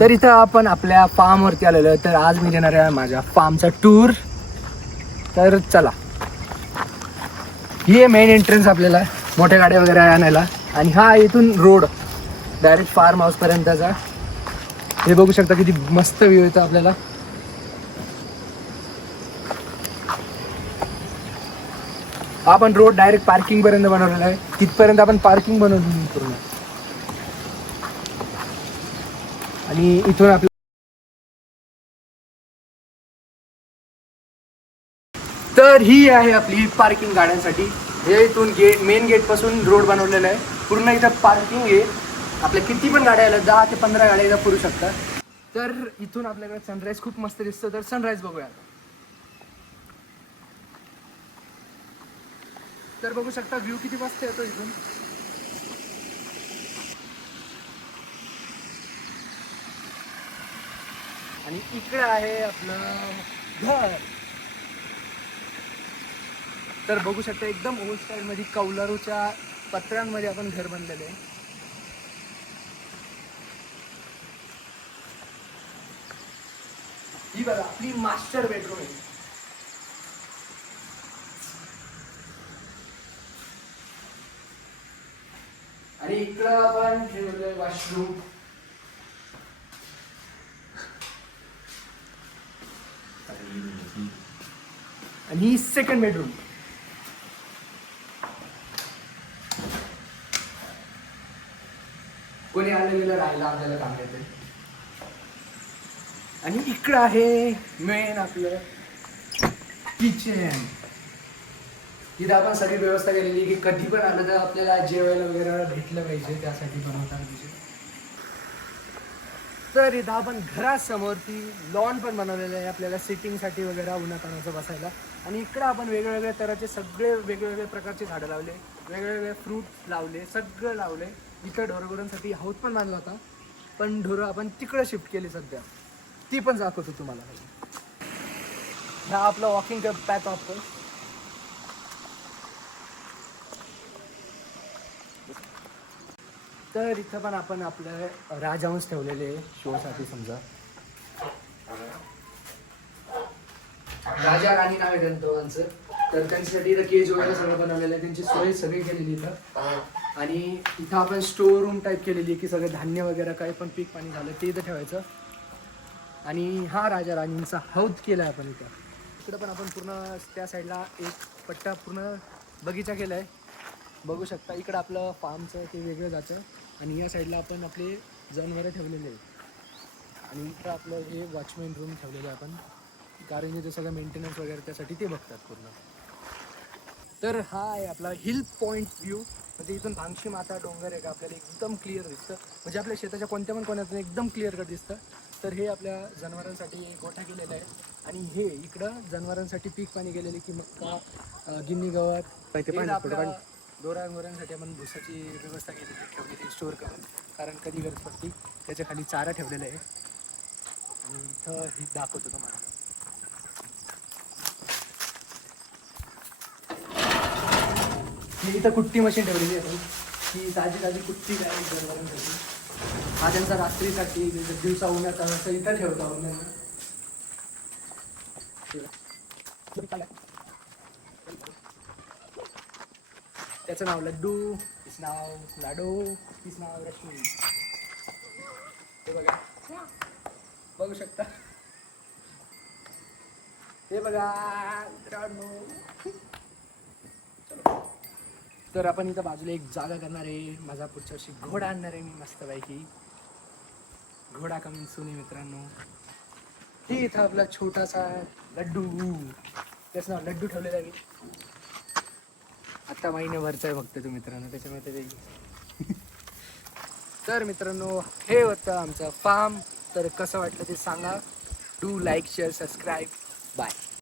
तर इथं आपण आपल्या फार्मवरती आलेलो आहे. तर आज मी देणार आहे माझ्या फार्मचा टूर. तर चला, ही आहे मेन एंट्रन्स आपल्याला मोठ्या गाड्या वगैरे आणायला. आणि हा इथून रोड डायरेक्ट फार्म हाऊस पर्यंतचा. हे बघू शकता किती मस्त व्ह्यू येतो आपल्याला. आपण रोड डायरेक्ट पार्किंग पर्यंत बनवलेला आहे. तिथपर्यंत आपण पार्किंग बनवली पूर्ण. आणि इथून आपल्या तर ही आहे आपली पार्किंग गाड्यांसाठी. हे इथून गेट मेन गेट पासून रोड बनवलेला आहे. पूर्ण इथं पार्किंग आहे. आपल्या किती पण गाड्या आल्या 10 ते 15 गाड्या इथं पुरू शकतात. तर इथून आपल्याकडे सनराईज खूप मस्त दिसतो. तर सनराईज बघूया. तर बघू शकता व्ह्यू किती मस्त येतो इथून. आणि इकडे आहे आपलं घर. तर बघू शकता एकदम ओल्ड स्टाईल मध्ये कौलारूच्या पत्र्यांमध्ये आपण घर बनलेले आहे. ही बघा आपली मास्टर बेडरूम आहे. आणि इकडं आपण ठेवलंय वॉशरूम. आणि ही सेकंड बेडरूम. कोणी आलं गेलं राहायला आपल्याला काम येते. आणि इकडं आहे मेन आपलं किचन. तिथं आपण सगळी व्यवस्था केलेली की कधी पण आलं तर आपल्याला जेवायला वगैरे भेटलं पाहिजे, त्यासाठी बनवतात तिथे. तर इथं आपण घरासमोरती लॉन पण बनवलेलं आहे आपल्याला सिटिंगसाठी वगैरे, उन्हातानाचं बसायला. आणि इकडं आपण वेगवेगळ्या तऱ्हाचे सगळे वेगवेगळ्या प्रकारचे झाडं लावले, वेगवेगळे फ्रूट लावले, सगळं लावले. इथं ढोरगुरांसाठी हाऊस पण बांधला होता, पण ढोरं आपण तिकडं शिफ्ट केली सध्या. ती पण दाखवतो तुम्हाला. हा आपला वॉकिंग पॅथ ऑफ. तर इथं पण आपण आपलं राजहंस ठेवलेले शोसाठी. समजा राजा राणी नाव आहे त्यांचं. तर त्यांच्यासाठी इथं केज वगैरे सगळं बनवलेलं आहे. त्यांची सोय सगळी केलेली इथं. आणि इथं आपण स्टोर रूम टाईप केलेली की सगळं धान्य वगैरे काही पण पीक पाणी झालं ते इथं ठेवायचं. आणि हा राजा राणींचा हौद केला आहे आपण इथं. इकडं पण आपण पूर्ण त्या साईडला एक पट्टा पूर्ण बगीचा केला आहे. बघू शकता इकडं आपलं फार्मचं ते वेगळं जातं. आणि या साईडला आपण आपले जनावरं ठेवलेले आहेत. आणि इकडं आपलं हे वॉचमॅन रूम ठेवलेलं आहे आपण, कारण इथे सगळं मेंटेनन्स वगैरे त्यासाठी ते बघतात पूर्ण. तर हा आहे आपला हिल पॉईंट व्ह्यू. म्हणजे इथून भांगशी माता डोंगर आहे का आपल्याला एकदम क्लिअर दिसतं. म्हणजे आपल्या शेताच्या कोणत्या पण कोण्यातून एकदम क्लिअर कट दिसतं. तर हे आपल्या जनावरांसाठी गोठा केलेला आहे. आणि हे इकडं जनावरांसाठी पीक पाणी गेलेले की मक्का, गिन्नी गवत. डोरांगोरांसाठी आपण भुसाची व्यवस्था केलेली ठेवलेली स्टोअर करून, कारण कधी गरज पडती. त्याच्या खाली चारा ठेवलेला आहे. आणि इथं ही दाखवतो तुम्हाला. इथं कुट्टी मशीन ठेवलेली आहे की ताजी ताजी कुट्टी काय जनावरांसाठी. हा त्यांचा रात्रीसाठी दिवसा उन्हात असं इथं ठेवता उन्हाळ्यात. त्याचं नाव लड्डू, तिचं नाव लाडू, तिचं नाव रश्मी. हे बघा, बघू शकता. हे बघा मित्रांनो. तर आपण इथं बाजूला एक जागा करणार आहे. माझा पुढच्या वर्षी घोडा आणणार आहे मी मस्तपैकी. घोडा कमी सुनी मित्रांनो. हे इथं आपला छोटासा लड्डू, त्याचं नाव लड्डू ठेवलेलं आहे. आता महिन्याभरचा आहे फक्त तो मित्रांनो, त्याच्यामुळे ते. तर मित्रांनो हे होतं आमचं फार्म. तर कसं वाटलं ते सांगा. Do like share subscribe. Bye.